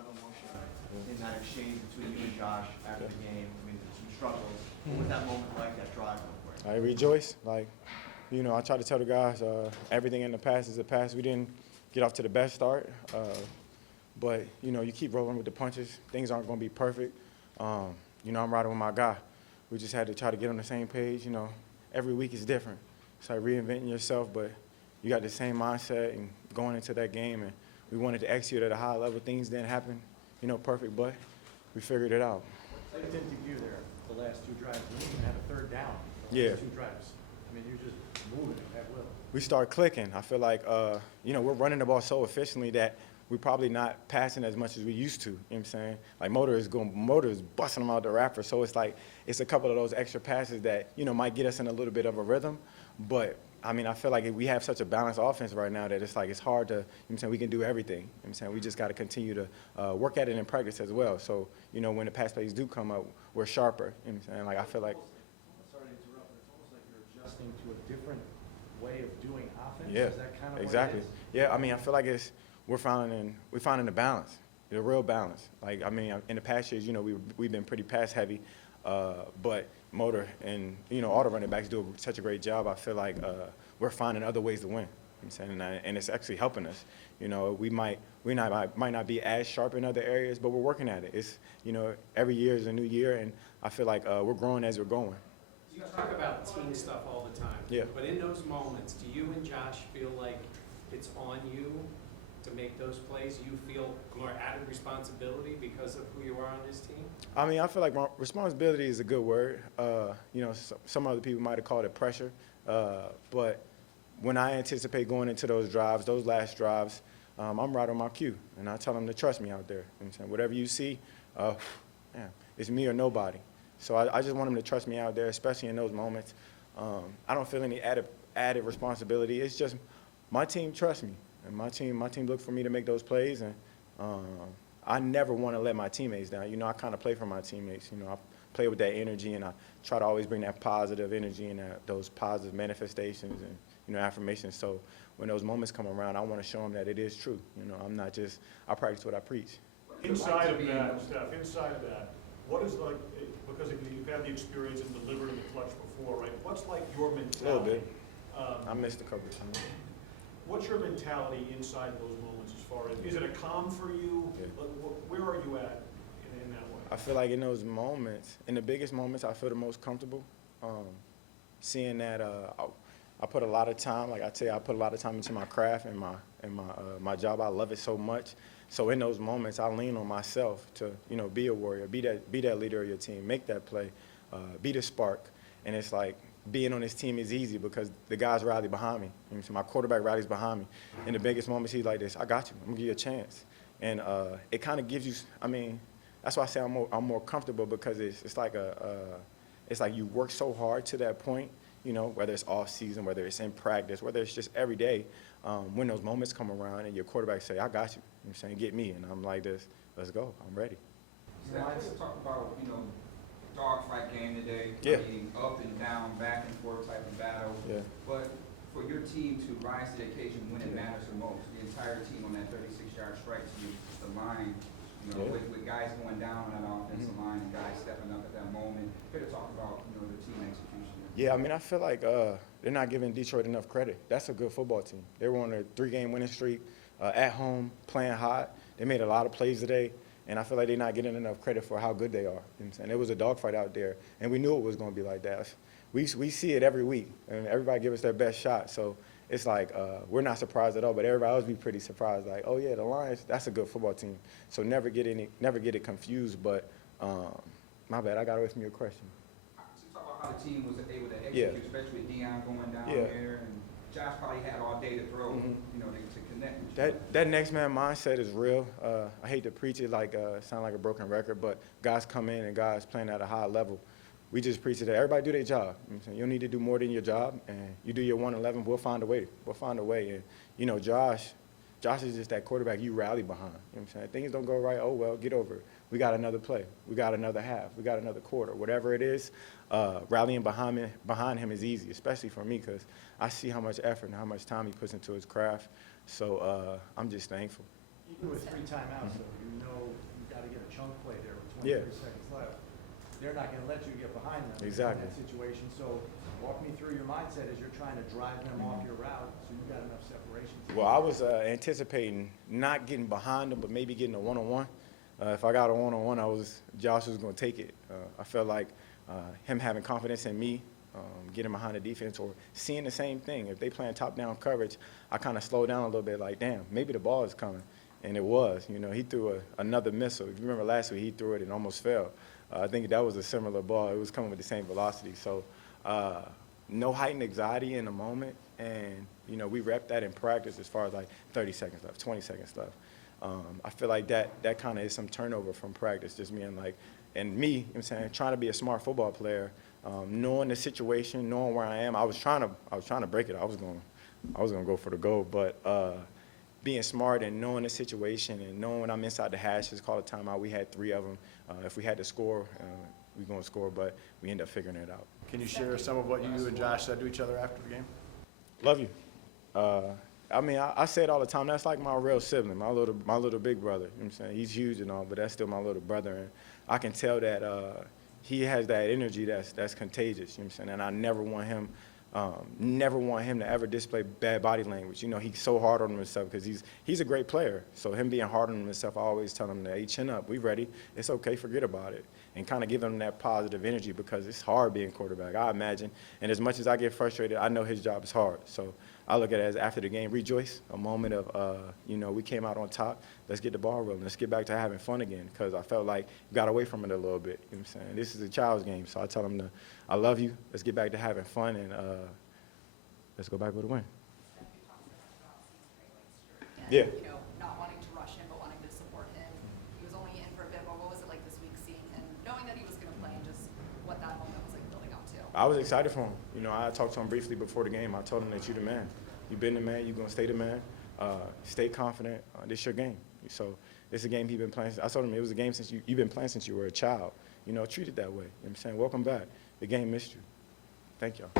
lot of emotion in that exchange between you and Josh after the game. I mean, some struggles. What was that moment like, that drive real quick? I rejoice. I try to tell the guys everything in the past is the past. We didn't get off to the best start, but, you keep rolling with the punches. Things aren't going to be perfect. I'm riding with my guy. We just had to try to get on the same page. Every week is different. It's like reinventing yourself, but you got the same mindset and going into that game, and we wanted to execute at a high level. Things didn't happen, perfect, but we figured it out. What did you do there the last two drives? You even had a third down. Yeah. Two drives. I mean, you're just moving at will. We start clicking. I feel like, we're running the ball so efficiently that we're probably not passing as much as we used to. You know what I'm saying? Like, Motor is busting them out the wrapper. So it's like, it's a couple of those extra passes that, might get us in a little bit of a rhythm. But, I feel like we have such a balanced offense right now that it's like, it's hard to, you know what I'm saying, we can do everything. You know what I'm saying? We just got to continue to work at it in practice as well. So, when the pass plays do come up, we're sharper. You know what I'm saying? Like, I feel like. Sorry to interrupt, but it's almost like you're adjusting to a different way of doing offense. Yeah, Is that kind of exactly. What it is? Yeah, I feel like we're finding the balance, the real balance. Like, in the past years, we've been pretty pass heavy, but Motor and all the running backs do such a great job. I feel like we're finding other ways to win. You know what I'm saying? And it's actually helping us. We might not be as sharp in other areas, but we're working at it. It's every year is a new year, and I feel like we're growing as we're going. You talk about team stuff all the time. Yeah. But in those moments, do you and Josh feel like it's on you to make those plays? You feel more added responsibility because of who you are on this team? I feel like responsibility is a good word. Some other people might have called it pressure. But when I anticipate going into those drives, those last drives, I'm right on my cue. And I tell them to trust me out there. You know what I'm saying? Whatever you see, it's me or nobody. So I just want them to trust me out there, especially in those moments. I don't feel any added responsibility. It's just my team trusts me. And my team look for me to make those plays, and I never want to let my teammates down. I kind of play for my teammates. I play with that energy, and I try to always bring that positive energy and those positive manifestations and affirmations. So when those moments come around, I want to show them that it is true. I'm not just I practice what I preach. Inside of that, what is like, because you've had the experience in delivering the clutch before, right? What's like your mentality? A little bit. I missed a couple of times. What's your mentality inside those moments as far as, is it a calm for you? Yeah. Like, where are you at in that way? I feel like in those moments, in the biggest moments, I feel the most comfortable. Seeing that I put a lot of time, like I tell you, I put a lot of time into my craft and my job. I love it so much. So in those moments, I lean on myself to, be a warrior, be that leader of your team, make that play, be the spark. And it's like being on this team is easy because the guys rally behind me. So my quarterback rallies behind me. In the biggest moments, he's like this: I got you. I'm gonna give you a chance. And it kind of gives you. That's why I say I'm more comfortable, because it's like you work so hard to that point. Whether it's off season, whether it's in practice, whether it's just every day. When those moments come around and your quarterback say, I got you. I'm saying, get me. And I'm like this, let's go. I'm ready. Let's talk about, dogfight game today. Yeah. I mean, up and down, back and forth type of battle. Yeah. But for your team to rise to the occasion when it matters the most, the entire team on that 36-yard strike to you, the line, with guys going down on that offensive line and guys stepping up at that moment. Here to talk about, the team execution. Yeah, I feel like they're not giving Detroit enough credit. That's a good football team. They were on a 3-game winning streak, at home, playing hot. They made a lot of plays today, and I feel like they're not getting enough credit for how good they are. You know what I'm saying? It was a dogfight out there, and we knew it was going to be like that. We see it every week, and everybody give us their best shot. So it's like we're not surprised at all, but everybody else be pretty surprised. Like, oh yeah, the Lions, that's a good football team. So never get it confused. But my bad, I got away from your question. Talk about how the team was able to execute, especially with Deion going down there, and Josh probably had all day to throw, to connect with you. That next man mindset is real. I hate to preach it sound like a broken record, but guys come in and guys playing at a high level. We just preach it that everybody do their job. You don't need to do more than your job, and you do your 111. We'll find a way. We'll find a way. And Josh is just that quarterback you rally behind. You know what I'm saying? Things don't go right. Oh well, get over it. We got another play. We got another half. We got another quarter. Whatever it is, rallying behind him is easy, especially for me, because I see how much effort and how much time he puts into his craft. So I'm just thankful. You With 3 timeouts, though, you know you gotta get a chunk play there with Yeah. 23 seconds left. They're not gonna let you get behind them Exactly. in that situation. So walk me through your mindset as you're trying to drive them off your route, so you've got enough separation. Well, I was anticipating not getting behind him, but maybe getting a one-on-one. If I got a one-on-one, Josh was going to take it. I felt like him having confidence in me, getting behind the defense, or seeing the same thing. If they playing top-down coverage, I kind of slowed down a little bit, like, damn, maybe the ball is coming. And it was. You know, he threw another missile. If you remember last week, he threw it and almost fell. I think that was a similar ball. It was coming with the same velocity. So no heightened anxiety in the moment. And, you know, we repped that in practice as far as like 30 seconds left, 20 seconds left. I feel like that kind of is some turnover from practice, just being like, and me, you know what I'm saying, trying to be a smart football player, knowing the situation, knowing where I am. I was trying to break it. I was gonna go for the goal, but being smart and knowing the situation and knowing when I'm inside the hash, just call a timeout. We had 3 of them. If we had to score, we're gonna score, but we end up figuring it out. Can you share some of what you and Josh said to each other after the game? Love you. I mean, I say it all the time. That's like my real sibling, my little big brother. You know what I'm saying? He's huge and all, but that's still my little brother. And I can tell that he has that energy that's contagious. You know what I'm saying? And I never want him to ever display bad body language. You know, he's so hard on himself because he's a great player. So him being hard on himself, I always tell him, hey, chin up. We ready. It's okay. Forget about it. And kind of give him that positive energy because it's hard being quarterback, I imagine. And as much as I get frustrated, I know his job is hard. So I look at it as after the game, rejoice, a moment of, you know, we came out on top. Let's get the ball rolling. Let's get back to having fun again because I felt like we got away from it a little bit. You know what I'm saying? This is a child's game. So I tell him, I love you. Let's get back to having fun and let's go back with a win. Yeah. You know, not wanting to rush him, but wanting to support him. He was only in for a bit, but what was it like this week seeing him, knowing that he was going to play and just what that moment was like building up to? I was excited for him. You know, I talked to him briefly before the game. I told him that you're the man. You've been the man. You're going to stay the man. Stay confident. This your game. So it's a game he's been playing. I told him it was a game since you've been playing since you were a child. You know, treat it that way. You know what I'm saying? Welcome back. The game missed you. Thank y'all.